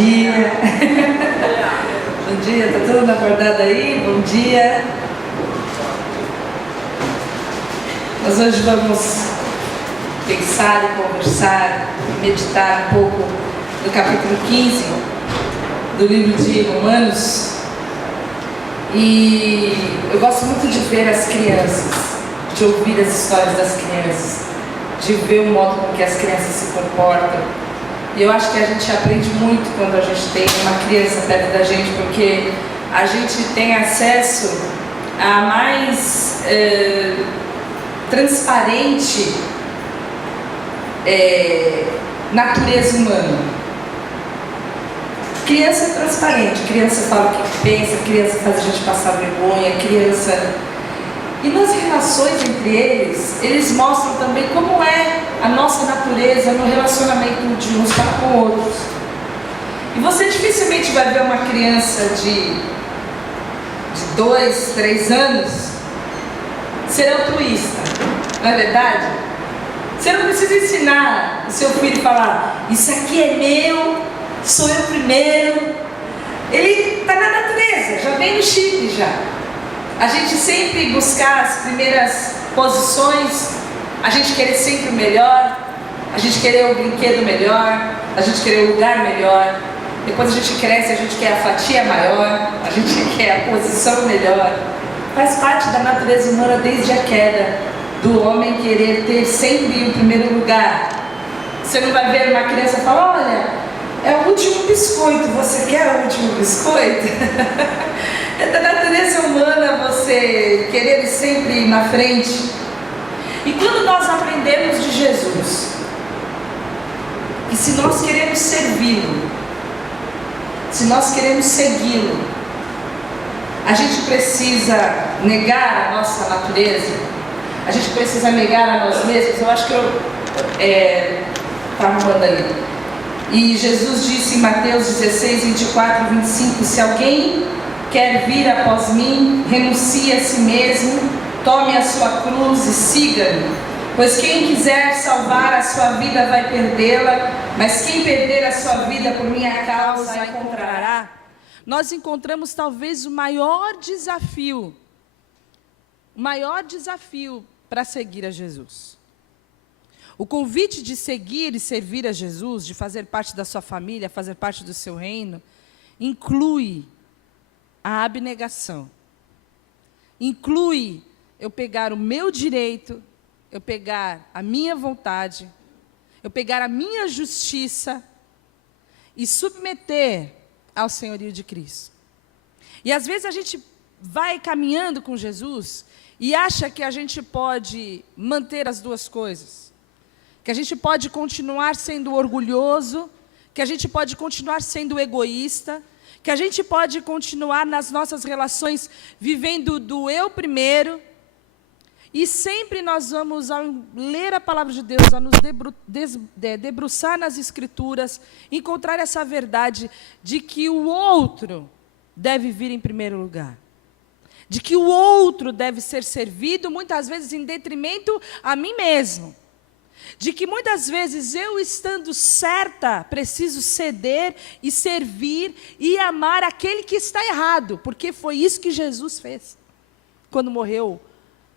dia. Bom dia, tá todo mundo acordado aí? Bom dia. Nós hoje vamos pensar e conversar, meditar um pouco no capítulo 15 do livro de Romanos. E eu gosto muito de ver as crianças, de ouvir as histórias das crianças, de ver o modo com que as crianças se comportam. E eu acho que a gente aprende muito quando a gente tem uma criança perto da gente, porque a gente tem acesso a mais transparente natureza humana. Criança é transparente, criança fala o que pensa, criança faz a gente passar vergonha, criança... E nas relações entre eles mostram também como é a nossa natureza no relacionamento de uns para com outros. E você dificilmente vai ver uma criança de 2, 3 anos ser altruísta, não é verdade? Você não precisa ensinar o seu filho a falar, isso aqui é meu, sou eu primeiro. Ele está na natureza, já vem no chip já. A gente sempre buscar as primeiras posições, a gente querer sempre o melhor, a gente querer o brinquedo melhor, a gente querer o lugar melhor. Depois a gente cresce, a gente quer a fatia maior, a gente quer a posição melhor. Faz parte da natureza humana desde a queda, do homem querer ter sempre o primeiro lugar. Você não vai ver uma criança falar, olha, é o último biscoito, você quer o último biscoito? É da natureza humana você querer sempre ir na frente. E quando nós aprendemos de Jesus, que se nós queremos servi-lo, se nós queremos segui-lo, a gente precisa negar a nossa natureza, a gente precisa negar a nós mesmos. Eu acho que está arrumando ali. E Jesus disse em Mateus 16, 24 e 25, se alguém quer vir após mim, renuncie a si mesmo, tome a sua cruz e siga-me. Pois quem quiser salvar a sua vida vai perdê-la, mas quem perder a sua vida por minha causa a encontrará. Nós encontramos talvez o maior desafio para seguir a Jesus. O convite de seguir e servir a Jesus, de fazer parte da sua família, fazer parte do seu reino, inclui a abnegação. Inclui eu pegar o meu direito, eu pegar a minha vontade, eu pegar a minha justiça e submeter ao senhorio de Cristo. E às vezes a gente vai caminhando com Jesus e acha que a gente pode manter as duas coisas. Que a gente pode continuar sendo orgulhoso, que a gente pode continuar sendo egoísta, que a gente pode continuar nas nossas relações vivendo do eu primeiro, e sempre nós vamos, ao ler a palavra de Deus, a nos debruçar nas Escrituras, encontrar essa verdade de que o outro deve vir em primeiro lugar, de que o outro deve ser servido, muitas vezes em detrimento a mim mesmo. De que muitas vezes eu, estando certa, preciso ceder e servir e amar aquele que está errado, porque foi isso que Jesus fez, quando morreu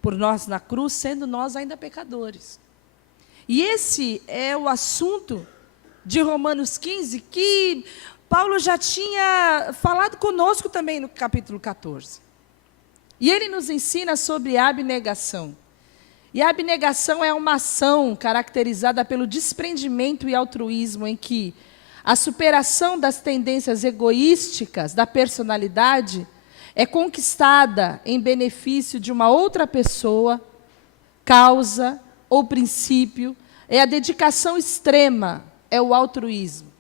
por nós na cruz, sendo nós ainda pecadores. E esse é o assunto de Romanos 15, que Paulo já tinha falado conosco também no capítulo 14. E ele nos ensina sobre a abnegação. E a abnegação é uma ação caracterizada pelo desprendimento e altruísmo, em que a superação das tendências egoísticas da personalidade é conquistada em benefício de uma outra pessoa, causa ou princípio. É a dedicação extrema, é o altruísmo.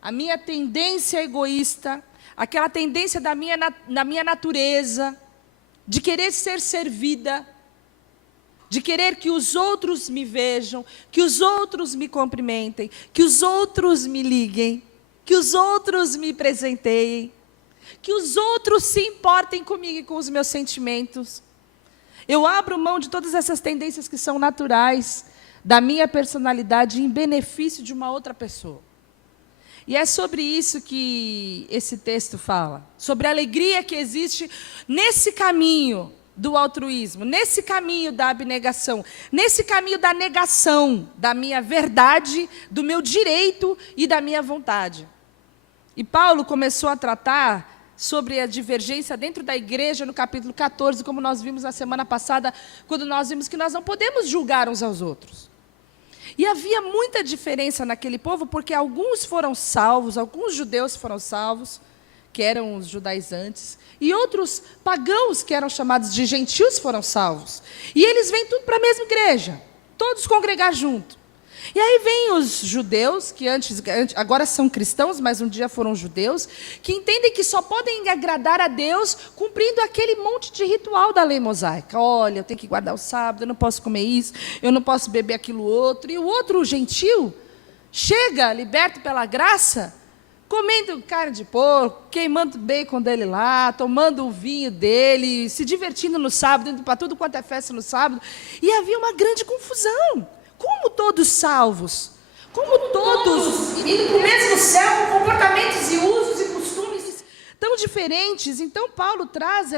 A minha tendência egoísta, aquela tendência da minha natureza, de querer ser servida, de querer que os outros me vejam, que os outros me cumprimentem, que os outros me liguem, que os outros me presenteiem, que os outros se importem comigo e com os meus sentimentos. Eu abro mão de todas essas tendências que são naturais da minha personalidade em benefício de uma outra pessoa. E é sobre isso que esse texto fala, sobre a alegria que existe nesse caminho do altruísmo, nesse caminho da abnegação, nesse caminho da negação da minha verdade, do meu direito e da minha vontade. E Paulo começou a tratar sobre a divergência dentro da igreja no capítulo 14, como nós vimos na semana passada, quando nós vimos que nós não podemos julgar uns aos outros. E havia muita diferença naquele povo, porque alguns foram salvos, alguns judeus foram salvos, que eram os judaizantes, e outros pagãos, que eram chamados de gentios, foram salvos. E eles vêm tudo para a mesma igreja, todos congregar junto. E aí vem os judeus, que agora são cristãos, mas um dia foram judeus, que entendem que só podem agradar a Deus cumprindo aquele monte de ritual da lei mosaica. Olha, eu tenho que guardar o sábado, eu não posso comer isso, eu não posso beber aquilo outro. E o outro, o gentil, chega, liberto pela graça, comendo carne de porco, queimando o bacon dele lá, tomando o vinho dele, se divertindo no sábado, indo para tudo quanto é festa no sábado. E havia uma grande confusão. Como todos salvos, como todos indo para o mesmo céu, com comportamentos e usos e costumes tão diferentes. Então, Paulo traz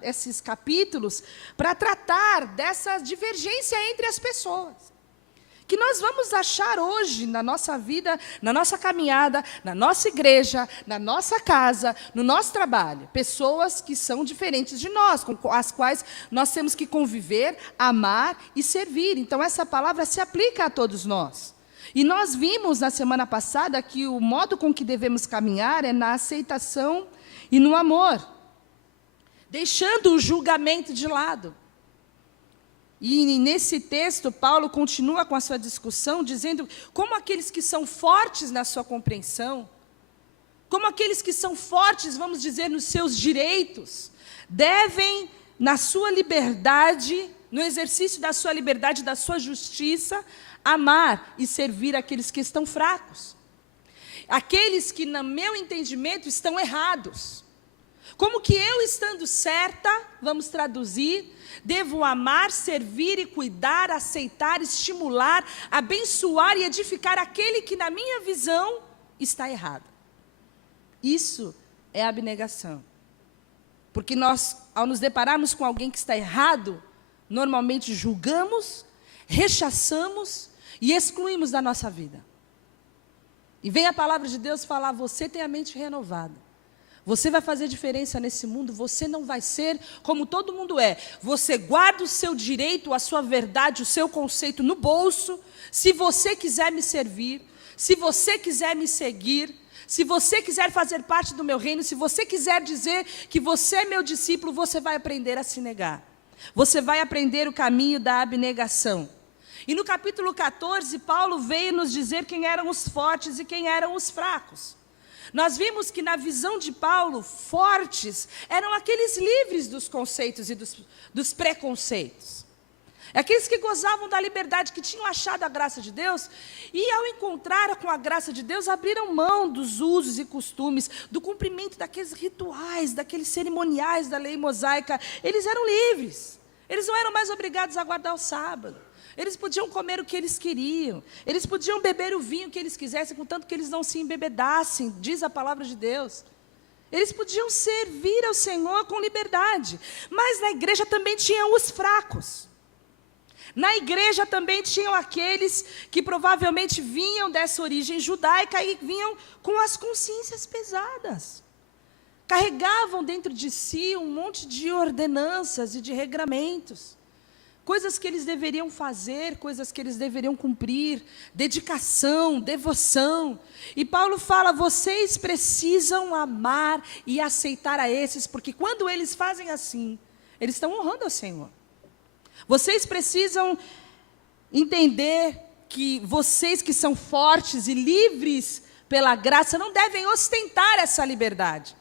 esses capítulos para tratar dessa divergência entre as pessoas, que nós vamos achar hoje na nossa vida, na nossa caminhada, na nossa igreja, na nossa casa, no nosso trabalho. Pessoas que são diferentes de nós, com as quais nós temos que conviver, amar e servir. Então, essa palavra se aplica a todos nós. E nós vimos na semana passada que o modo com que devemos caminhar é na aceitação e no amor, deixando o julgamento de lado. E nesse texto, Paulo continua com a sua discussão, dizendo como aqueles que são fortes na sua compreensão, como aqueles que são fortes, vamos dizer, nos seus direitos, devem, na sua liberdade, no exercício da sua liberdade, da sua justiça, amar e servir aqueles que estão fracos. Aqueles que, no meu entendimento, estão errados. Como que eu, estando certa, vamos traduzir, devo amar, servir e cuidar, aceitar, estimular, abençoar e edificar aquele que, na minha visão, está errado. Isso é abnegação. Porque nós, ao nos depararmos com alguém que está errado, normalmente julgamos, rechaçamos e excluímos da nossa vida. E vem a palavra de Deus falar, você tem a mente renovada. Você vai fazer diferença nesse mundo, você não vai ser como todo mundo é. Você guarda o seu direito, a sua verdade, o seu conceito no bolso. Se você quiser me servir, se você quiser me seguir, se você quiser fazer parte do meu reino, se você quiser dizer que você é meu discípulo, você vai aprender a se negar. Você vai aprender o caminho da abnegação. E no capítulo 14, Paulo veio nos dizer quem eram os fortes e quem eram os fracos. Nós vimos que na visão de Paulo, fortes eram aqueles livres dos conceitos e dos preconceitos. Aqueles que gozavam da liberdade, que tinham achado a graça de Deus, e ao encontrar com a graça de Deus, abriram mão dos usos e costumes, do cumprimento daqueles rituais, daqueles cerimoniais da lei mosaica. Eles eram livres, eles não eram mais obrigados a guardar o sábado. Eles podiam comer o que eles queriam, eles podiam beber o vinho que eles quisessem, contanto que eles não se embebedassem, diz a palavra de Deus. Eles podiam servir ao Senhor com liberdade, mas na igreja também tinham os fracos. Na igreja também tinham aqueles que provavelmente vinham dessa origem judaica e vinham com as consciências pesadas. Carregavam dentro de si um monte de ordenanças e de regramentos. Coisas que eles deveriam fazer, coisas que eles deveriam cumprir, dedicação, devoção. E Paulo fala, vocês precisam amar e aceitar a esses, porque quando eles fazem assim, eles estão honrando ao Senhor. Vocês precisam entender que vocês que são fortes e livres pela graça, não devem ostentar essa liberdade.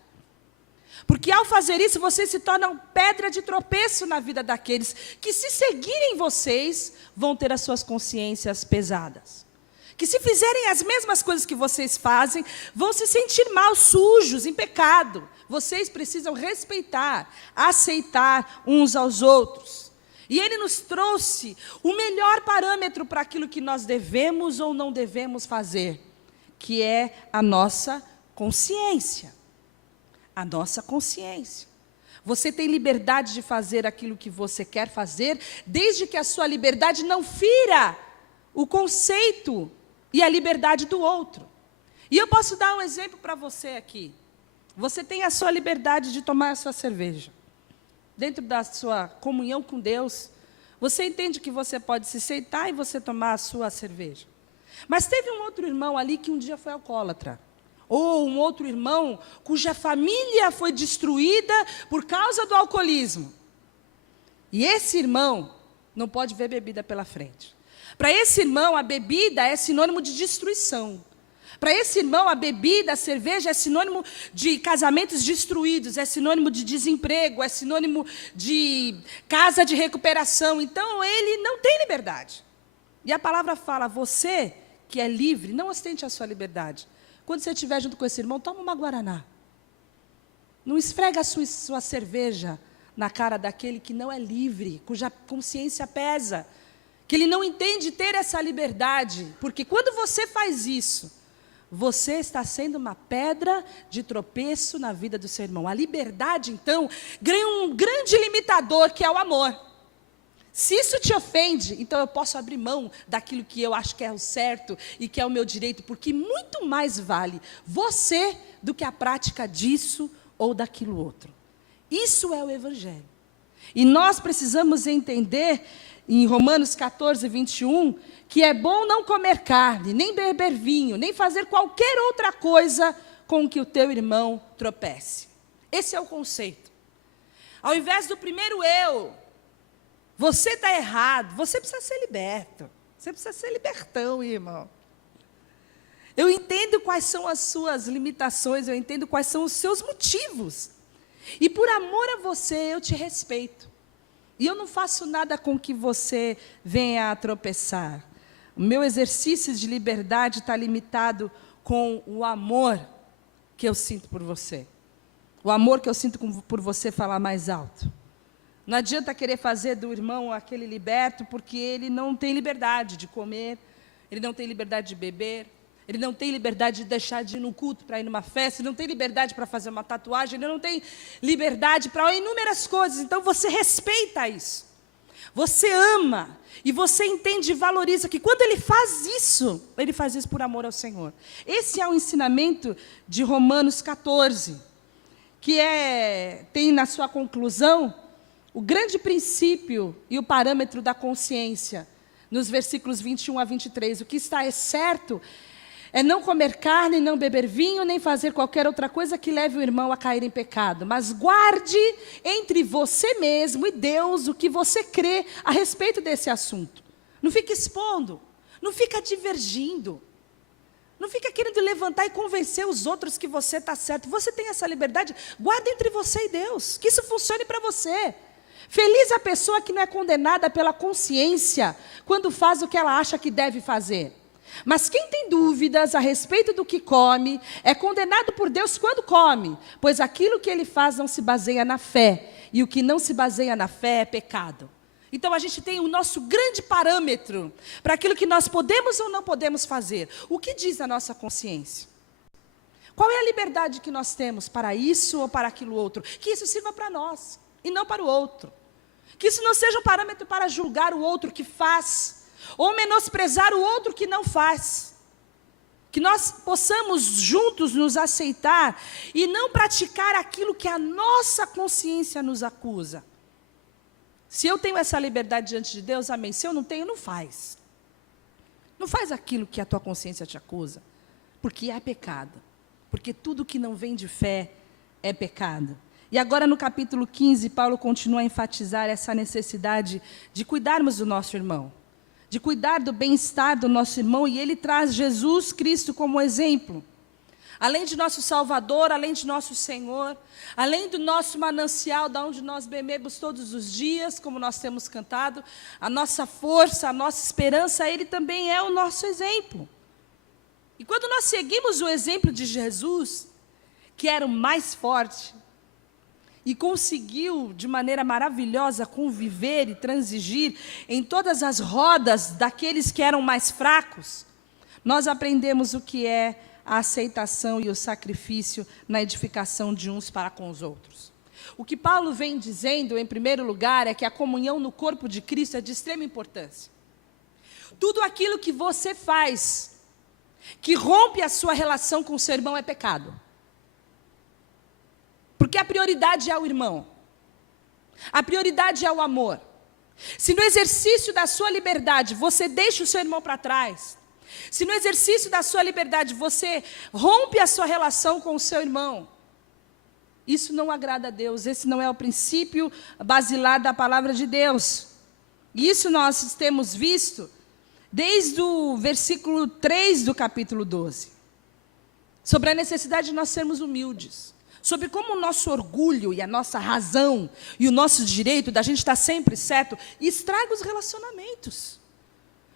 Porque ao fazer isso, vocês se tornam pedra de tropeço na vida daqueles que, se seguirem vocês, vão ter as suas consciências pesadas. Que se fizerem as mesmas coisas que vocês fazem, vão se sentir mal, sujos, em pecado. Vocês precisam respeitar, aceitar uns aos outros. E ele nos trouxe o melhor parâmetro para aquilo que nós devemos ou não devemos fazer, que é a nossa consciência. A nossa consciência. Você tem liberdade de fazer aquilo que você quer fazer, desde que a sua liberdade não fira o conceito e a liberdade do outro. E eu posso dar um exemplo para você aqui. Você tem a sua liberdade de tomar a sua cerveja. Dentro da sua comunhão com Deus, você entende que você pode se sentar e você tomar a sua cerveja. Mas teve um outro irmão ali que um dia foi alcoólatra. Ou um outro irmão cuja família foi destruída por causa do alcoolismo. E esse irmão não pode ver bebida pela frente. Para esse irmão, a bebida é sinônimo de destruição. Para esse irmão, a bebida, a cerveja é sinônimo de casamentos destruídos, é sinônimo de desemprego, é sinônimo de casa de recuperação. Então, ele não tem liberdade. E a palavra fala, você que é livre, não ostente a sua liberdade. Quando você estiver junto com esse irmão, toma uma guaraná. Não esfrega a sua cerveja na cara daquele que não é livre, cuja consciência pesa, que ele não entende ter essa liberdade. Porque quando você faz isso, você está sendo uma pedra de tropeço na vida do seu irmão. A liberdade, então, ganha um grande limitador, que é o amor. Se isso te ofende, então eu posso abrir mão daquilo que eu acho que é o certo e que é o meu direito, porque muito mais vale você do que a prática disso ou daquilo outro. Isso é o Evangelho. E nós precisamos entender, em Romanos 14, 21, que é bom não comer carne, nem beber vinho, nem fazer qualquer outra coisa com que o teu irmão tropece. Esse é o conceito. Ao invés do primeiro eu, você está errado, você precisa ser liberto. Você precisa ser libertão, irmão. Eu entendo quais são as suas limitações, eu entendo quais são os seus motivos. E por amor a você, eu te respeito. E eu não faço nada com que você venha a tropeçar. O meu exercício de liberdade está limitado com o amor que eu sinto por você. O amor que eu sinto por você falar mais alto. Não adianta querer fazer do irmão aquele liberto, porque ele não tem liberdade de comer, ele não tem liberdade de beber, ele não tem liberdade de deixar de ir no culto para ir numa festa, ele não tem liberdade para fazer uma tatuagem, ele não tem liberdade para inúmeras coisas. Então você respeita isso, você ama, e você entende e valoriza que quando ele faz isso por amor ao Senhor. Esse é o ensinamento de Romanos 14, que tem na sua conclusão o grande princípio e o parâmetro da consciência, nos versículos 21 a 23. O que está certo é não comer carne, não beber vinho, nem fazer qualquer outra coisa que leve o irmão a cair em pecado. Mas guarde entre você mesmo e Deus o que você crê a respeito desse assunto. Não fique expondo, não fica divergindo. Não fica querendo levantar e convencer os outros que você está certo. Você tem essa liberdade, guarda entre você e Deus, que isso funcione para você. Feliz a pessoa que não é condenada pela consciência quando faz o que ela acha que deve fazer. Mas quem tem dúvidas a respeito do que come, é condenado por Deus quando come, pois aquilo que ele faz não se baseia na fé, e o que não se baseia na fé é pecado. Então a gente tem o nosso grande parâmetro para aquilo que nós podemos ou não podemos fazer. O que diz a nossa consciência? Qual é a liberdade que nós temos para isso ou para aquilo outro? Que isso sirva para nós e não para o outro. Que isso não seja um parâmetro para julgar o outro que faz, ou menosprezar o outro que não faz. Que nós possamos juntos nos aceitar e não praticar aquilo que a nossa consciência nos acusa. Se eu tenho essa liberdade diante de Deus, amém. Se eu não tenho, não faz. Não faz aquilo que a tua consciência te acusa, porque é pecado. Porque tudo que não vem de fé é pecado. E agora no capítulo 15, Paulo continua a enfatizar essa necessidade de cuidarmos do nosso irmão, de cuidar do bem-estar do nosso irmão, e ele traz Jesus Cristo como exemplo. Além de nosso Salvador, além de nosso Senhor, além do nosso manancial, da onde nós bebemos todos os dias, como nós temos cantado, a nossa força, a nossa esperança, ele também é o nosso exemplo. E quando nós seguimos o exemplo de Jesus, que era o mais forte, e conseguiu, de maneira maravilhosa, conviver e transigir em todas as rodas daqueles que eram mais fracos, nós aprendemos o que é a aceitação e o sacrifício na edificação de uns para com os outros. O que Paulo vem dizendo, em primeiro lugar, é que a comunhão no corpo de Cristo é de extrema importância. Tudo aquilo que você faz, que rompe a sua relação com o seu irmão, é pecado. Porque a prioridade é o irmão. A prioridade é o amor. Se no exercício da sua liberdade você deixa o seu irmão para trás, se no exercício da sua liberdade você rompe a sua relação com o seu irmão, isso não agrada a Deus, esse não é o princípio basilar da palavra de Deus. E isso nós temos visto desde o versículo 3 do capítulo 12, sobre a necessidade de nós sermos humildes, sobre como o nosso orgulho e a nossa razão e o nosso direito da gente estar sempre certo estraga os relacionamentos.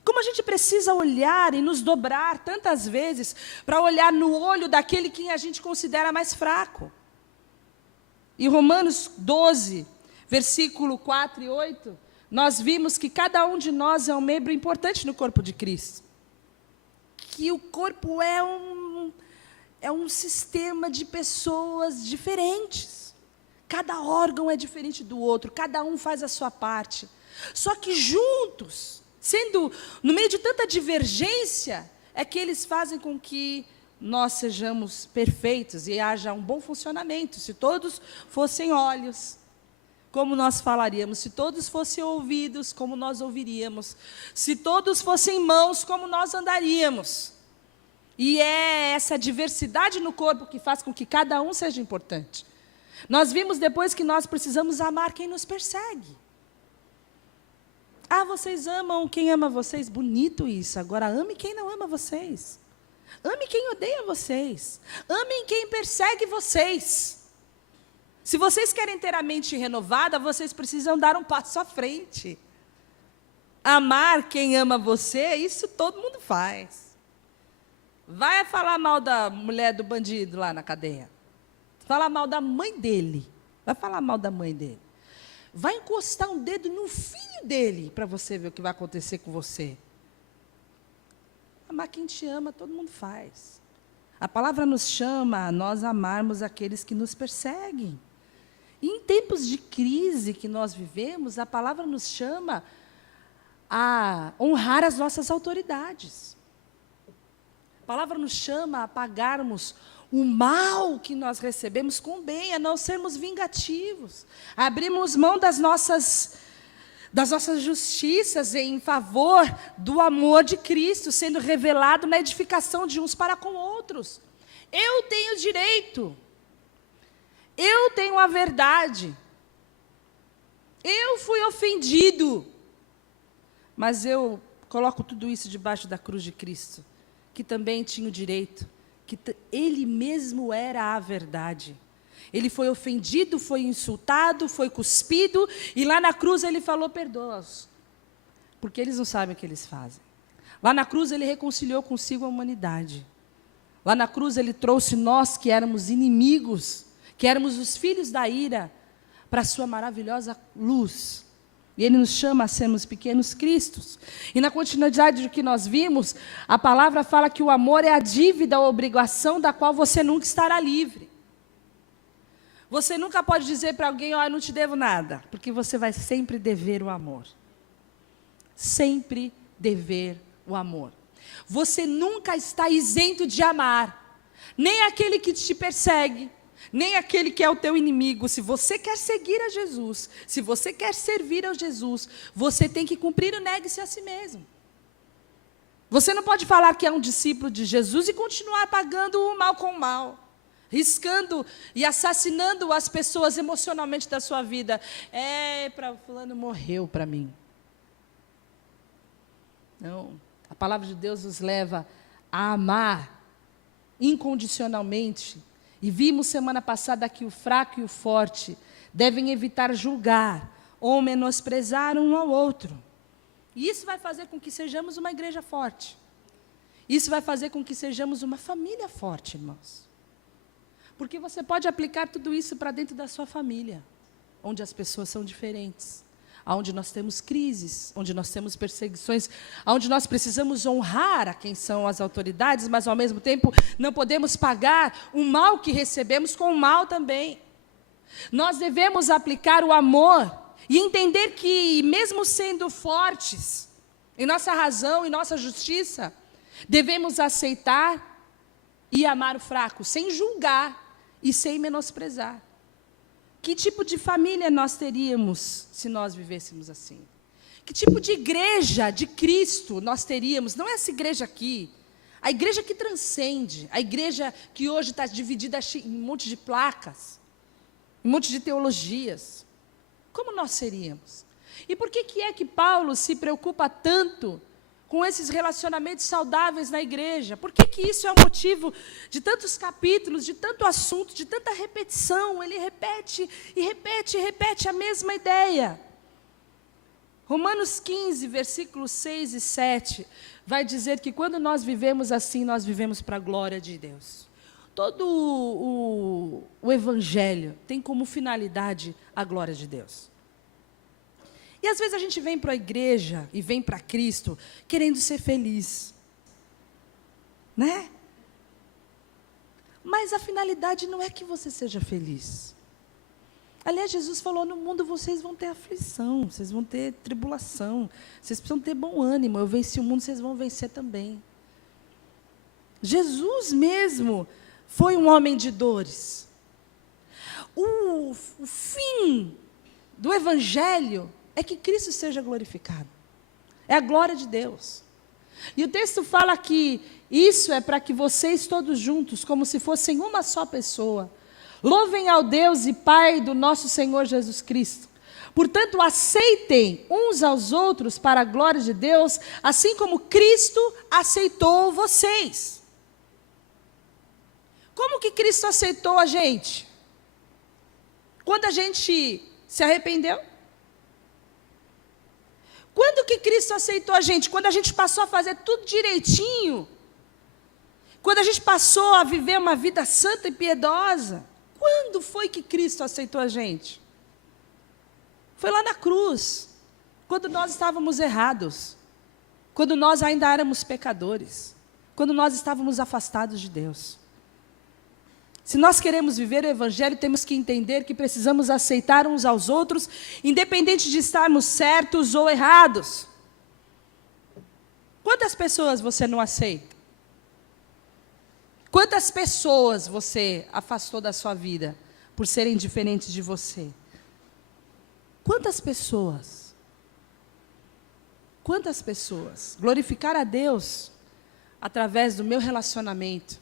Como a gente precisa olhar e nos dobrar tantas vezes para olhar no olho daquele que a gente considera mais fraco. Em Romanos 12, versículo 4 e 8, nós vimos que cada um de nós é um membro importante no corpo de Cristo. Que o corpo é um sistema de pessoas diferentes. Cada órgão é diferente do outro, cada um faz a sua parte. Só que juntos, sendo no meio de tanta divergência, é que eles fazem com que nós sejamos perfeitos e haja um bom funcionamento. Se todos fossem olhos, como nós falaríamos? Se todos fossem ouvidos, como nós ouviríamos? Se todos fossem mãos, como nós andaríamos? E é essa diversidade no corpo que faz com que cada um seja importante. Nós vimos depois que nós precisamos amar quem nos persegue. Ah, vocês amam quem ama vocês? Bonito isso. Agora, ame quem não ama vocês. Ame quem odeia vocês. Amem quem persegue vocês. Se vocês querem ter a mente renovada, vocês precisam dar um passo à frente. Amar quem ama você, isso todo mundo faz. Vai falar mal da mulher do bandido lá na cadeia. Falar mal da mãe dele. Vai falar mal da mãe dele. Vai encostar um dedo no filho dele para você ver o que vai acontecer com você. Amar quem te ama, todo mundo faz. A palavra nos chama a nós amarmos aqueles que nos perseguem. E em tempos de crise que nós vivemos, a palavra nos chama a honrar as nossas autoridades. A palavra nos chama a pagarmos o mal que nós recebemos com o bem, a não sermos vingativos, a abrirmos mão das nossas justiças em favor do amor de Cristo, sendo revelado na edificação de uns para com outros. Eu tenho direito, eu tenho a verdade, eu fui ofendido, mas eu coloco tudo isso debaixo da cruz de Cristo, que também tinha o direito, que Ele mesmo era a verdade. Ele foi ofendido, foi insultado, foi cuspido, e lá na cruz ele falou, perdoa-os, porque eles não sabem o que eles fazem. Lá na cruz ele reconciliou consigo a humanidade. Lá na cruz ele trouxe nós que éramos inimigos, que éramos os filhos da ira, para a sua maravilhosa luz. E ele nos chama a sermos pequenos cristos. E na continuidade do que nós vimos, a palavra fala que o amor é a dívida, a obrigação da qual você nunca estará livre. Você nunca pode dizer para alguém, eu não te devo nada, porque você vai sempre dever o amor. Sempre dever o amor. Você nunca está isento de amar, nem aquele que te persegue, nem aquele que é o teu inimigo. Se você quer seguir a Jesus, se você quer servir a Jesus, você tem que cumprir o negue-se a si mesmo. Você não pode falar que é um discípulo de Jesus e continuar pagando o mal com o mal, riscando e assassinando as pessoas emocionalmente da sua vida. Para fulano morreu para mim. Não, a palavra de Deus nos leva a amar incondicionalmente. E vimos semana passada que o fraco e o forte devem evitar julgar ou menosprezar um ao outro. E isso vai fazer com que sejamos uma igreja forte. Isso vai fazer com que sejamos uma família forte, irmãos. Porque você pode aplicar tudo isso para dentro da sua família, onde as pessoas são diferentes, onde nós temos crises, onde nós temos perseguições, onde nós precisamos honrar a quem são as autoridades, mas, ao mesmo tempo, não podemos pagar o mal que recebemos com o mal também. Nós devemos aplicar o amor e entender que, mesmo sendo fortes em nossa razão e nossa justiça, devemos aceitar e amar o fraco, sem julgar e sem menosprezar. Que tipo de família nós teríamos se nós vivêssemos assim? Que tipo de igreja de Cristo nós teríamos? Não é essa igreja aqui, a igreja que transcende, a igreja que hoje está dividida em um monte de placas, um monte de teologias. Como nós seríamos? E por que é que Paulo se preocupa tanto com esses relacionamentos saudáveis na igreja? Por que isso é o motivo de tantos capítulos, de tanto assunto, de tanta repetição? Ele repete e repete e repete a mesma ideia. Romanos 15, versículos 6 e 7, vai dizer que quando nós vivemos assim, nós vivemos para a glória de Deus. Todo o Evangelho tem como finalidade a glória de Deus. E às vezes a gente vem para a igreja e vem para Cristo querendo ser feliz, né? Mas a finalidade não é que você seja feliz. Aliás, Jesus falou, no mundo vocês vão ter aflição, vocês vão ter tribulação, vocês precisam ter bom ânimo, eu venci o mundo, vocês vão vencer também. Jesus mesmo foi um homem de dores. O fim do Evangelho é que Cristo seja glorificado. É a glória de Deus. E o texto fala que isso é para que vocês todos juntos, como se fossem uma só pessoa, louvem ao Deus e Pai do nosso Senhor Jesus Cristo. Portanto, aceitem uns aos outros para a glória de Deus, assim como Cristo aceitou vocês. Como que Cristo aceitou a gente? Quando a gente se arrependeu? Quando que Cristo aceitou a gente? Quando a gente passou a fazer tudo direitinho? Quando a gente passou a viver uma vida santa e piedosa? Quando foi que Cristo aceitou a gente? Foi lá na cruz, quando nós estávamos errados, quando nós ainda éramos pecadores, quando nós estávamos afastados de Deus. Se nós queremos viver o Evangelho, temos que entender que precisamos aceitar uns aos outros, independente de estarmos certos ou errados. Quantas pessoas você não aceita? Quantas pessoas você afastou da sua vida por serem diferentes de você? Quantas pessoas? Quantas pessoas? Glorificar a Deus através do meu relacionamento,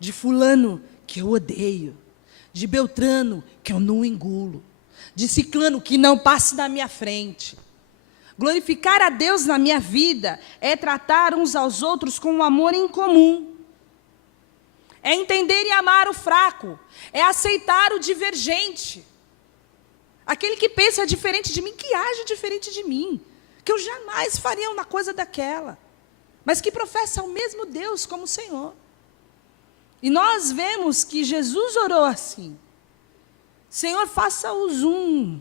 de fulano que eu odeio, de Beltrano que eu não engulo, de Ciclano que não passe na minha frente. Glorificar a Deus na minha vida é tratar uns aos outros com um amor em comum. É entender e amar o fraco, é aceitar o divergente. Aquele que pensa diferente de mim, que age diferente de mim, que eu jamais faria uma coisa daquela, mas que professa o mesmo Deus como Senhor. E nós vemos que Jesus orou assim: Senhor, faça-os um,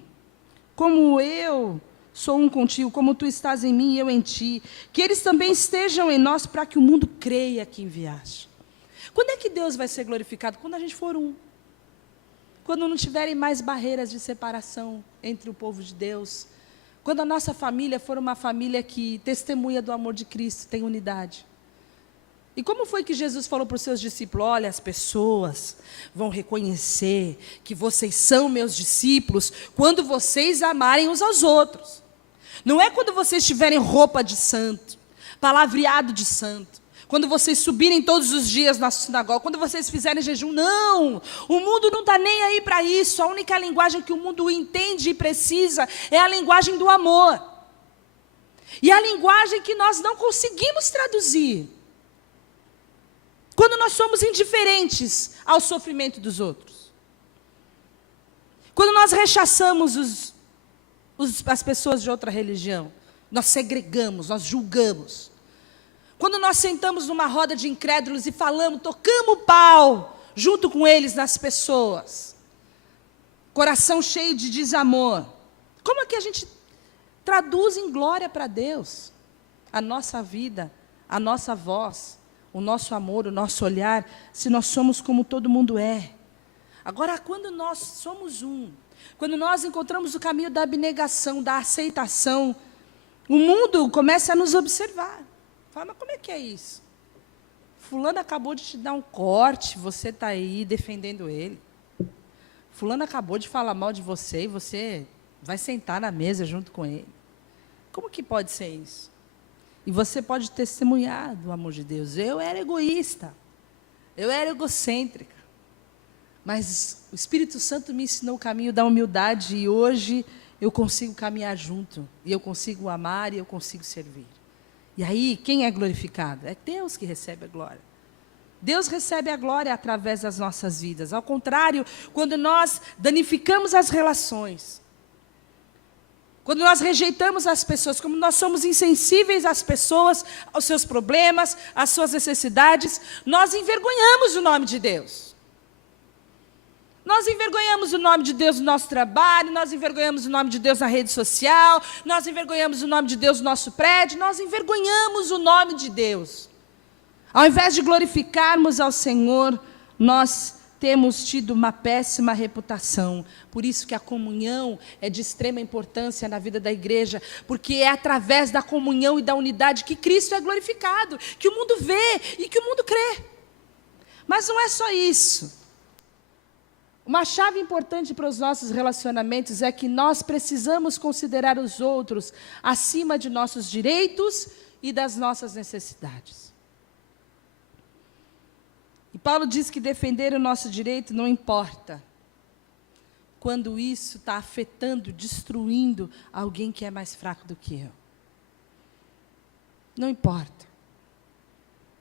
como eu sou um contigo, como tu estás em mim e eu em ti, que eles também estejam em nós, para que o mundo creia que enviaste. Quando é que Deus vai ser glorificado? Quando a gente for um. Quando não tiverem mais barreiras de separação entre o povo de Deus. Quando a nossa família for uma família que testemunha do amor de Cristo, tem unidade. E como foi que Jesus falou para os seus discípulos? Olha, as pessoas vão reconhecer que vocês são meus discípulos quando vocês amarem uns aos outros. Não é quando vocês tiverem roupa de santo, palavreado de santo, quando vocês subirem todos os dias na sinagoga, quando vocês fizerem jejum. Não, o mundo não está nem aí para isso. A única linguagem que o mundo entende e precisa é a linguagem do amor. E a linguagem que nós não conseguimos traduzir. Quando nós somos indiferentes ao sofrimento dos outros. Quando nós rechaçamos as pessoas de outra religião. Nós segregamos, nós julgamos. Quando nós sentamos numa roda de incrédulos e falamos, tocamos o pau junto com eles nas pessoas. Coração cheio de desamor. Como é que a gente traduz em glória para Deus a nossa vida, a nossa voz, o nosso amor, o nosso olhar, se nós somos como todo mundo é? Agora, quando nós somos quando nós encontramos o caminho da abnegação, da aceitação, o mundo começa a nos observar. Fala, mas como é que é isso? Fulano acabou de te dar um corte, você está aí defendendo ele. Fulano acabou de falar mal de você e você vai sentar na mesa junto com ele. Como que pode ser isso? E você pode testemunhar do amor de Deus. Eu era egoísta, eu era egocêntrica, mas o Espírito Santo me ensinou o caminho da humildade e hoje eu consigo caminhar junto, e eu consigo amar e eu consigo servir. E aí, quem é glorificado? É Deus que recebe a glória. Deus recebe a glória através das nossas vidas. Ao contrário, quando nós danificamos as relações, quando nós rejeitamos as pessoas, como nós somos insensíveis às pessoas, aos seus problemas, às suas necessidades, nós envergonhamos o nome de Deus. Nós envergonhamos o nome de Deus no nosso trabalho, nós envergonhamos o nome de Deus na rede social, nós envergonhamos o nome de Deus no nosso prédio, nós envergonhamos o nome de Deus. Ao invés de glorificarmos ao Senhor, nós temos tido uma péssima reputação. Por isso que a comunhão é de extrema importância na vida da igreja, porque é através da comunhão e da unidade que Cristo é glorificado, que o mundo vê e que o mundo crê. Mas não é só isso. Uma chave importante para os nossos relacionamentos é que nós precisamos considerar os outros acima de nossos direitos e das nossas necessidades. E Paulo diz que defender o nosso direito não importa quando isso está afetando, destruindo alguém que é mais fraco do que eu. Não importa.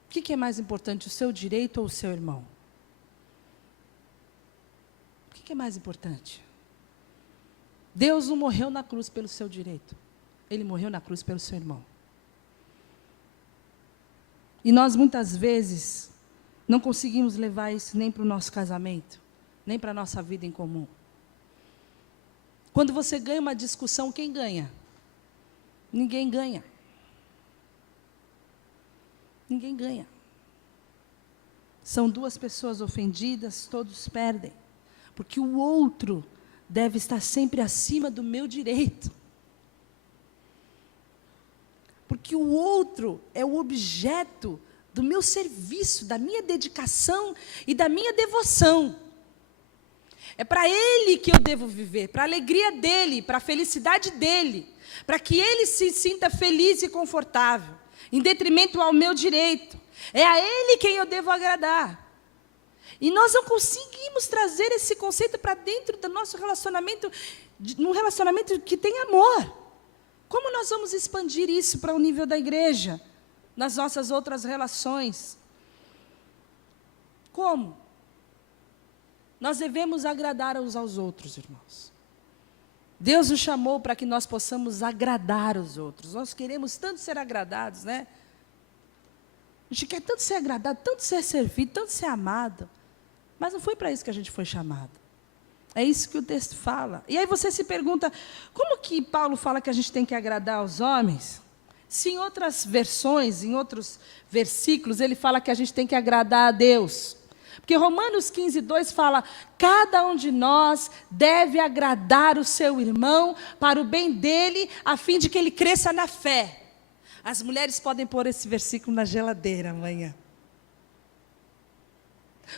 O que é mais importante, o seu direito ou o seu irmão? O que é mais importante? Deus não morreu na cruz pelo seu direito. Ele morreu na cruz pelo seu irmão. E nós, muitas vezes, não conseguimos levar isso nem para o nosso casamento, nem para a nossa vida em comum. Quando você ganha uma discussão, quem ganha? Ninguém ganha. Ninguém ganha. São duas pessoas ofendidas, todos perdem. Porque o outro deve estar sempre acima do meu direito. Porque o outro é o objeto do meu serviço, da minha dedicação e da minha devoção. É para ele que eu devo viver, para a alegria dele, para a felicidade dele, para que ele se sinta feliz e confortável, em detrimento ao meu direito. É a ele quem eu devo agradar. E nós não conseguimos trazer esse conceito para dentro do nosso relacionamento, num relacionamento que tem amor. Como nós vamos expandir isso para o nível da igreja, nas nossas outras relações? Como? Nós devemos agradar uns aos outros, irmãos. Deus nos chamou para que nós possamos agradar os outros. Nós queremos tanto ser agradados, né? A gente quer tanto ser agradado, tanto ser servido, tanto ser amado. Mas não foi para isso que a gente foi chamado. É isso que o texto fala. E aí você se pergunta, como que Paulo fala que a gente tem que agradar aos homens? Se em outras versões, em outros versículos, ele fala que a gente tem que agradar a Deus. Porque Romanos 15:2 fala, cada um de nós deve agradar o seu irmão para o bem dele, a fim de que ele cresça na fé. As mulheres podem pôr esse versículo na geladeira amanhã.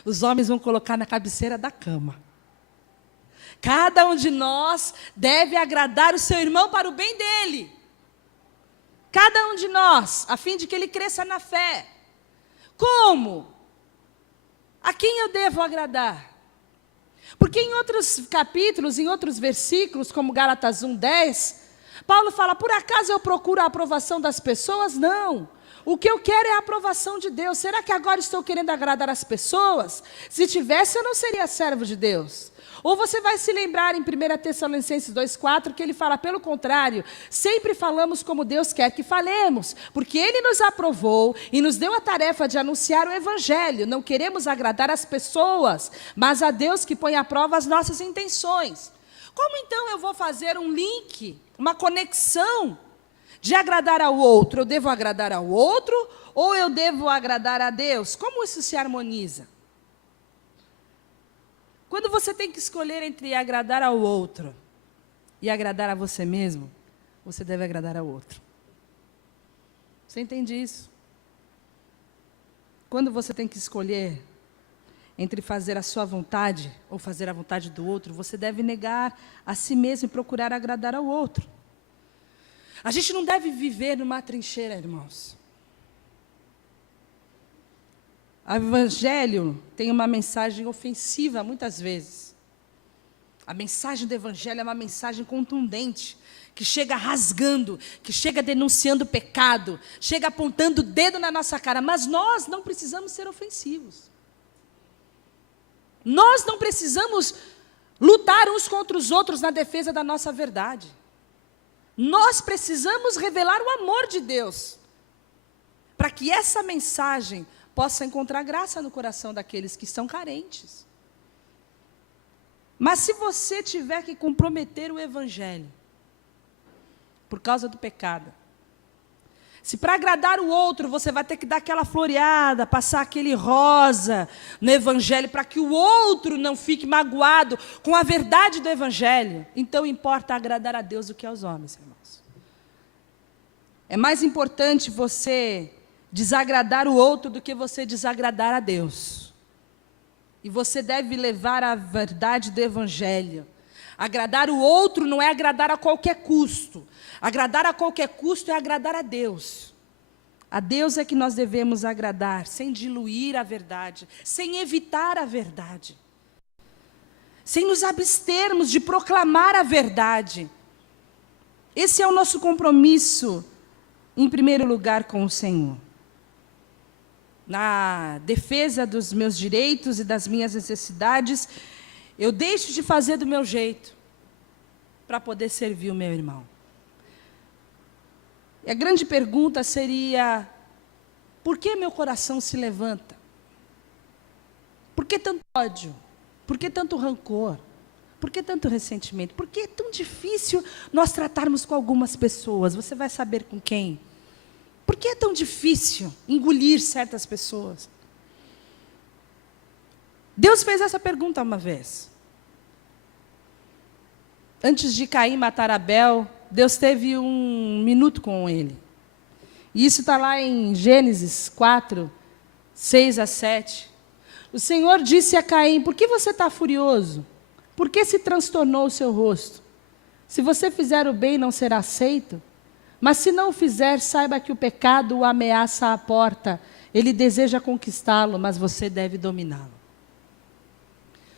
Os homens vão colocar na cabeceira da cama. Cada um de nós deve agradar o seu irmão para o bem dele. Cada um de nós, a fim de que ele cresça na fé. Como? A quem eu devo agradar? Porque em outros capítulos, em outros versículos, como Gálatas 1:10, Paulo fala, por acaso eu procuro a aprovação das pessoas? Não. O que eu quero é a aprovação de Deus. Será que agora estou querendo agradar as pessoas? Se tivesse, eu não seria servo de Deus. Ou você vai se lembrar em 1 Tessalonicenses 2:4, que ele fala, pelo contrário, sempre falamos como Deus quer que falemos, porque Ele nos aprovou e nos deu a tarefa de anunciar o Evangelho. Não queremos agradar as pessoas, mas a Deus que põe à prova as nossas intenções. Como então eu vou fazer um link, uma conexão de agradar ao outro? Eu devo agradar ao outro ou eu devo agradar a Deus? Como isso se harmoniza? Quando você tem que escolher entre agradar ao outro e agradar a você mesmo, você deve agradar ao outro. Você entende isso? Quando você tem que escolher entre fazer a sua vontade ou fazer a vontade do outro, você deve negar a si mesmo e procurar agradar ao outro. A gente não deve viver numa trincheira, irmãos. O Evangelho tem uma mensagem ofensiva, muitas vezes. A mensagem do Evangelho é uma mensagem contundente, que chega rasgando, que chega denunciando o pecado, chega apontando o dedo na nossa cara, mas nós não precisamos ser ofensivos. Nós não precisamos lutar uns contra os outros na defesa da nossa verdade. Nós precisamos revelar o amor de Deus, para que essa mensagem possa encontrar graça no coração daqueles que são carentes. Mas se você tiver que comprometer o Evangelho, por causa do pecado, se para agradar o outro você vai ter que dar aquela floreada, passar aquele rosa no Evangelho, para que o outro não fique magoado com a verdade do Evangelho, então importa agradar a Deus do que aos homens, irmãos. É mais importante você desagradar o outro do que você desagradar a Deus. E você deve levar a verdade do Evangelho. Agradar o outro não é agradar a qualquer custo. Agradar a qualquer custo é agradar a Deus. A Deus é que nós devemos agradar, sem diluir a verdade, sem evitar a verdade, sem nos abstermos de proclamar a verdade. Esse é o nosso compromisso, em primeiro lugar, com o Senhor. Na defesa dos meus direitos e das minhas necessidades, eu deixo de fazer do meu jeito para poder servir o meu irmão. E a grande pergunta seria: por que meu coração se levanta? Por que tanto ódio? Por que tanto rancor? Por que tanto ressentimento? Por que é tão difícil nós tratarmos com algumas pessoas? Você vai saber com quem? Por que é tão difícil engolir certas pessoas? Deus fez essa pergunta uma vez. Antes de Caim matar Abel, Deus teve um minuto com ele. E isso está lá em Gênesis 4, 6 a 7. O Senhor disse a Caim: por que você está furioso? Por que se transtornou o seu rosto? Se você fizer o bem, não será aceito? Mas se não o fizer, saiba que o pecado o ameaça à porta. Ele deseja conquistá-lo, mas você deve dominá-lo.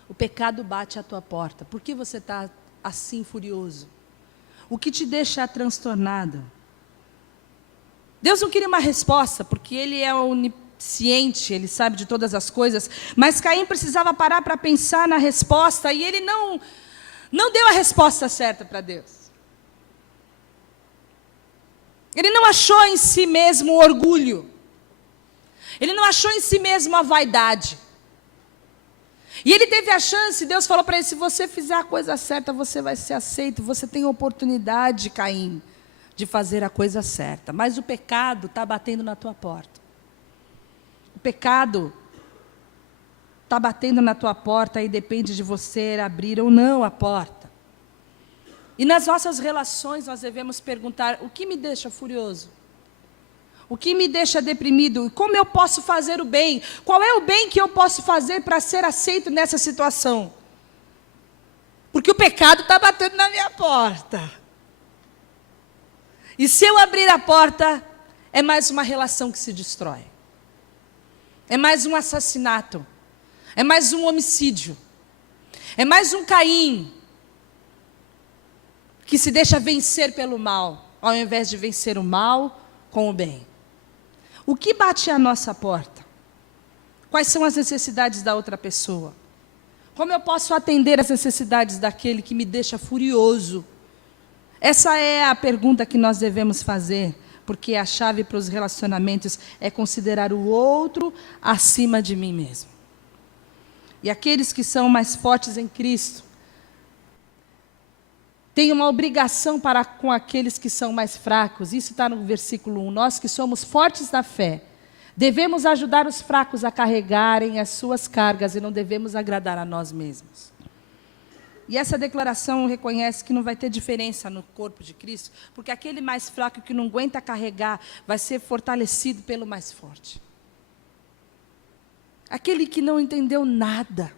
O pecado bate à tua porta. Por que você está assim furioso? O que te deixa transtornado? Deus não queria uma resposta, porque Ele é onisciente, Ele sabe de todas as coisas. Mas Caim precisava parar para pensar na resposta, e ele não deu a resposta certa para Deus. Ele não achou em si mesmo o orgulho. Ele não achou em si mesmo a vaidade. E ele teve a chance, Deus falou para ele: se você fizer a coisa certa, você vai ser aceito. Você tem a oportunidade, Caim, de fazer a coisa certa. Mas o pecado está batendo na tua porta. O pecado está batendo na tua porta e depende de você abrir ou não a porta. E nas nossas relações nós devemos perguntar: o que me deixa furioso? O que me deixa deprimido? Como eu posso fazer o bem? Qual é o bem que eu posso fazer para ser aceito nessa situação? Porque o pecado está batendo na minha porta. E se eu abrir a porta, é mais uma relação que se destrói. É mais um assassinato. É mais um homicídio. É mais um Caim que se deixa vencer pelo mal, ao invés de vencer o mal com o bem. O que bate à nossa porta? Quais são as necessidades da outra pessoa? Como eu posso atender as necessidades daquele que me deixa furioso? Essa é a pergunta que nós devemos fazer, porque a chave para os relacionamentos é considerar o outro acima de mim mesmo. E aqueles que são mais fortes em Cristo tem uma obrigação para com aqueles que são mais fracos. Isso está no versículo 1. Nós que somos fortes na fé, devemos ajudar os fracos a carregarem as suas cargas e não devemos agradar a nós mesmos. E essa declaração reconhece que não vai ter diferença no corpo de Cristo, porque aquele mais fraco que não aguenta carregar vai ser fortalecido pelo mais forte. Aquele que não entendeu nada,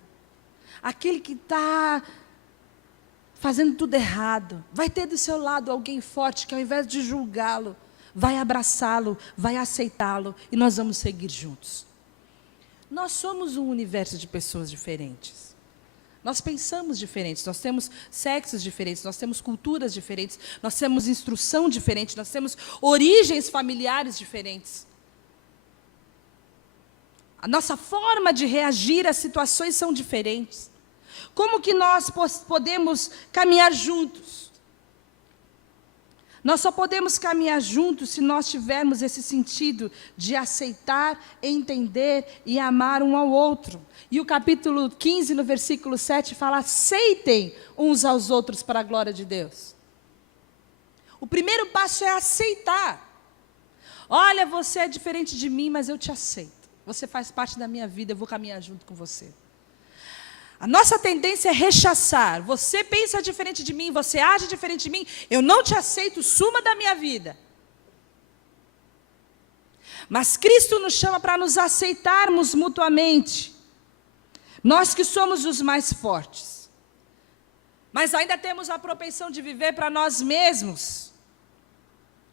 aquele que está fazendo tudo errado, vai ter do seu lado alguém forte que, ao invés de julgá-lo, vai abraçá-lo, vai aceitá-lo, e nós vamos seguir juntos. Nós somos um universo de pessoas diferentes. Nós pensamos diferentes, nós temos sexos diferentes, nós temos culturas diferentes, nós temos instrução diferente, nós temos origens familiares diferentes. A nossa forma de reagir às situações são diferentes. Como que nós podemos caminhar juntos? Nós só podemos caminhar juntos se nós tivermos esse sentido de aceitar, entender e amar um ao outro. E o capítulo 15, no versículo 7, fala: aceitem uns aos outros para a glória de Deus. O primeiro passo é aceitar. Olha, você é diferente de mim, mas eu te aceito. Você faz parte da minha vida, eu vou caminhar junto com você. A nossa tendência é rechaçar. Você pensa diferente de mim, você age diferente de mim, eu não te aceito, suma da minha vida. Mas Cristo nos chama para nos aceitarmos mutuamente. Nós que somos os mais fortes. Mas ainda temos a propensão de viver para nós mesmos.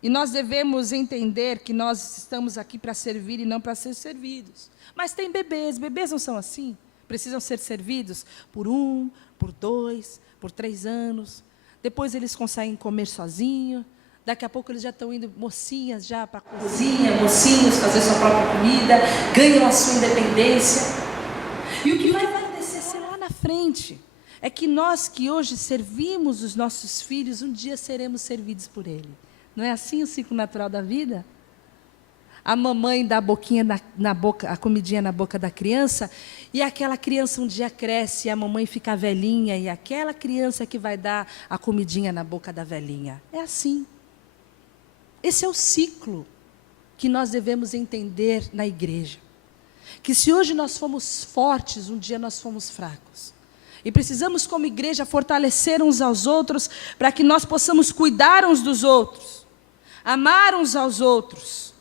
E nós devemos entender que nós estamos aqui para servir e não para ser servidos. Mas tem bebês não são assim? Precisam ser servidos por 1, por 2, por 3 anos. Depois eles conseguem comer sozinhos. Daqui a pouco eles já estão indo, mocinhas já para a cozinha, mocinhos fazer sua própria comida, ganham a sua independência. E o que vai acontecer lá na frente é que nós que hoje servimos os nossos filhos, um dia seremos servidos por ele. Não é assim o ciclo natural da vida? A mamãe dá a boquinha na boca, a comidinha na boca da criança, e aquela criança um dia cresce, e a mamãe fica velhinha, e aquela criança que vai dar a comidinha na boca da velhinha. É assim. Esse é o ciclo que nós devemos entender na igreja. Que se hoje nós fomos fortes, um dia nós fomos fracos. E precisamos, como igreja, fortalecer uns aos outros, para que nós possamos cuidar uns dos outros, amar uns aos outros,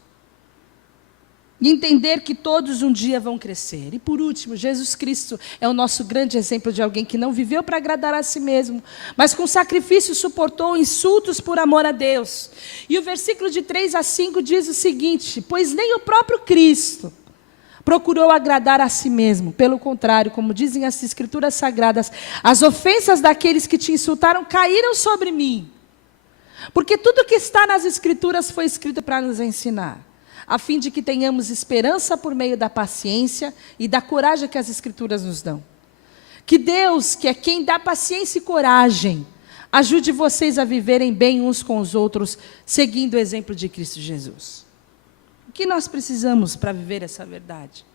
e entender que todos um dia vão crescer. E por último, Jesus Cristo é o nosso grande exemplo de alguém que não viveu para agradar a si mesmo, mas com sacrifício suportou insultos por amor a Deus. E o versículo de 3 a 5 diz o seguinte: pois nem o próprio Cristo procurou agradar a si mesmo. Pelo contrário, como dizem as Escrituras Sagradas, as ofensas daqueles que te insultaram caíram sobre mim. Porque tudo que está nas Escrituras foi escrito para nos ensinar, a fim de que tenhamos esperança por meio da paciência e da coragem que as Escrituras nos dão. Que Deus, que é quem dá paciência e coragem, ajude vocês a viverem bem uns com os outros, seguindo o exemplo de Cristo Jesus. O que nós precisamos para viver essa verdade?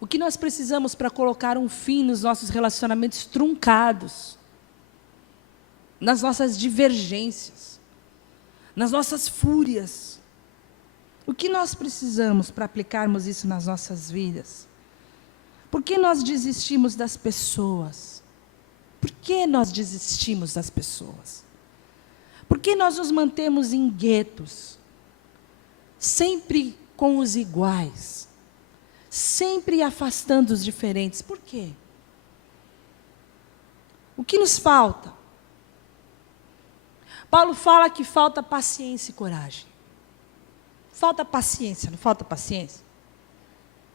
O que nós precisamos para colocar um fim nos nossos relacionamentos truncados, nas nossas divergências, nas nossas fúrias? O que nós precisamos para aplicarmos isso nas nossas vidas? Por que nós desistimos das pessoas? Por que nós desistimos das pessoas? Por que nós nos mantemos em guetos? Sempre com os iguais, sempre afastando os diferentes. Por quê? O que nos falta? Paulo fala que falta paciência e coragem. Falta paciência, não falta paciência?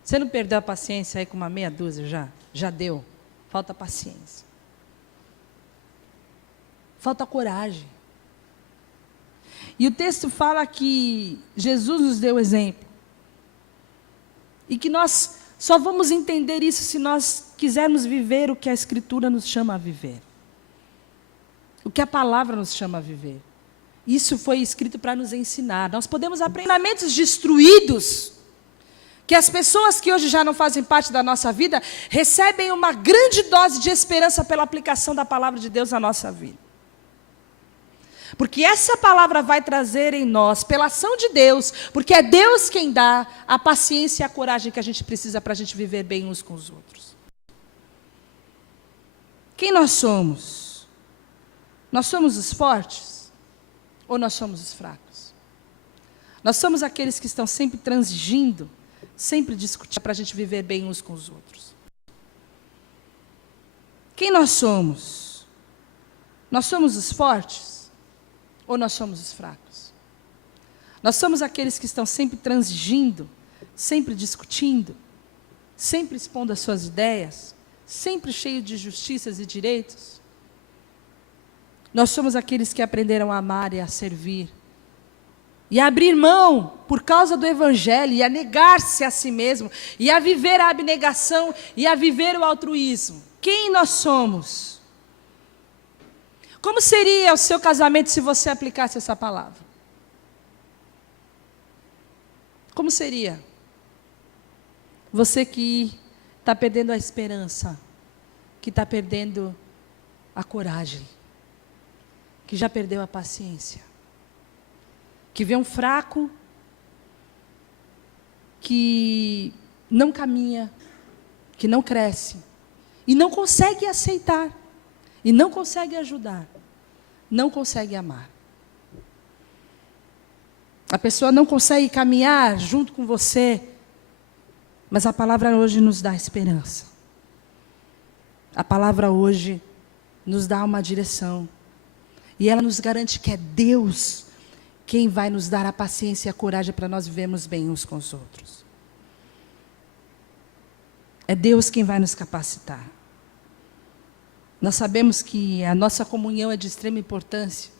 Você não perdeu a paciência aí com uma meia dúzia já? Já deu. Falta paciência. Falta coragem. E o texto fala que Jesus nos deu exemplo. E que nós só vamos entender isso se nós quisermos viver o que a Escritura nos chama a viver. O que a palavra nos chama a viver. Isso foi escrito para nos ensinar. Nós podemos aprender ensinamentos destruídos, que as pessoas que hoje já não fazem parte da nossa vida, recebem uma grande dose de esperança pela aplicação da palavra de Deus na nossa vida. Porque essa palavra vai trazer em nós, pela ação de Deus, porque é Deus quem dá a paciência e a coragem que a gente precisa para a gente viver bem uns com os outros. Quem nós somos? Nós somos os fortes ou nós somos os fracos? Nós somos aqueles que estão sempre transigindo, sempre discutindo para a gente viver bem uns com os outros. Quem nós somos? Nós somos os fortes ou nós somos os fracos? Nós somos aqueles que estão sempre transigindo, sempre discutindo, sempre expondo as suas ideias, sempre cheio de justiças e direitos? Nós somos aqueles que aprenderam a amar e a servir, e a abrir mão por causa do Evangelho, e a negar-se a si mesmo, e a viver a abnegação, e a viver o altruísmo. Quem nós somos? Como seria o seu casamento se você aplicasse essa palavra? Como seria? Você que está perdendo a esperança, que está perdendo a coragem, que já perdeu a paciência, que vê um fraco, que não caminha, que não cresce, e não consegue aceitar, e não consegue ajudar, não consegue amar. A pessoa não consegue caminhar junto com você, mas a palavra hoje nos dá esperança. A palavra hoje nos dá uma direção. E ela nos garante que é Deus quem vai nos dar a paciência e a coragem para nós vivermos bem uns com os outros. É Deus quem vai nos capacitar. Nós sabemos que a nossa comunhão é de extrema importância.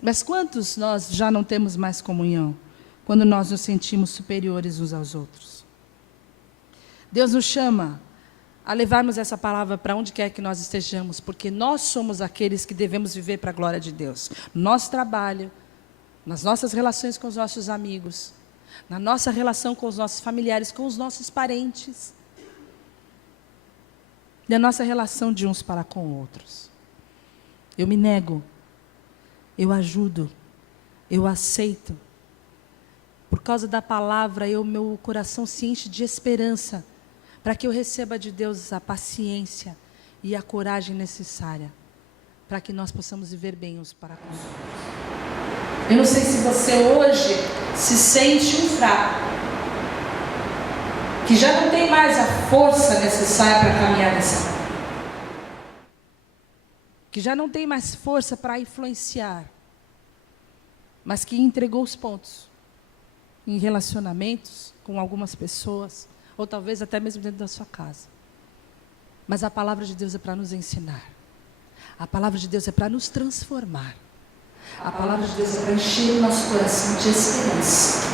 Mas quantos nós já não temos mais comunhão quando nós nos sentimos superiores uns aos outros? Deus nos chama a levarmos essa palavra para onde quer que nós estejamos, porque nós somos aqueles que devemos viver para a glória de Deus. No nosso trabalho, nas nossas relações com os nossos amigos, na nossa relação com os nossos familiares, com os nossos parentes, da nossa relação de uns para com outros. Eu me nego, eu ajudo, eu aceito. Por causa da palavra, meu coração se enche de esperança, para que eu receba de Deus a paciência e a coragem necessária, para que nós possamos viver bem uns para com os outros. Eu não sei se você hoje se sente um fraco, que já não tem mais a força necessária para caminhar nessa vida, que já não tem mais força para influenciar, mas que entregou os pontos em relacionamentos com algumas pessoas, ou talvez até mesmo dentro da sua casa. Mas a palavra de Deus é para nos ensinar. A palavra de Deus é para nos transformar. A palavra de Deus é para encher o nosso coração de esperança,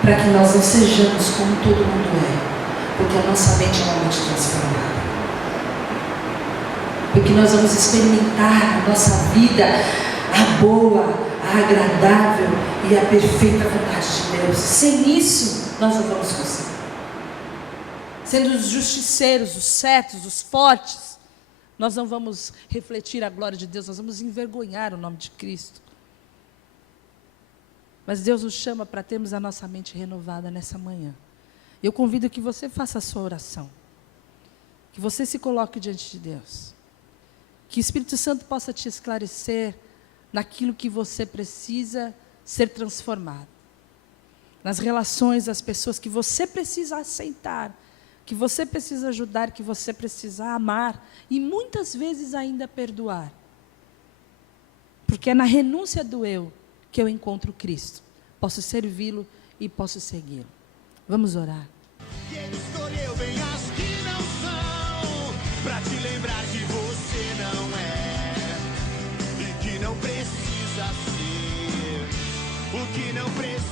para que nós não sejamos como todo mundo é, porque a nossa mente é uma mente transformada. Porque nós vamos experimentar na nossa vida a boa, a agradável e a perfeita vontade de Deus. Sem isso, nós não vamos conseguir. Sendo os justiceiros, os certos, os fortes, nós não vamos refletir a glória de Deus, nós vamos envergonhar o nome de Cristo. Mas Deus nos chama para termos a nossa mente renovada nessa manhã. Eu convido que você faça a sua oração, que você se coloque diante de Deus, que o Espírito Santo possa te esclarecer naquilo que você precisa ser transformado, nas relações das pessoas que você precisa aceitar, que você precisa ajudar, que você precisa amar e muitas vezes ainda perdoar. Porque é na renúncia do eu que eu encontro Cristo. Posso servi-lo e posso segui-lo. Vamos orar. Que Ele escolheu bem as que não são, pra te lembrar que você não é, e que não precisa ser, o que não precisa.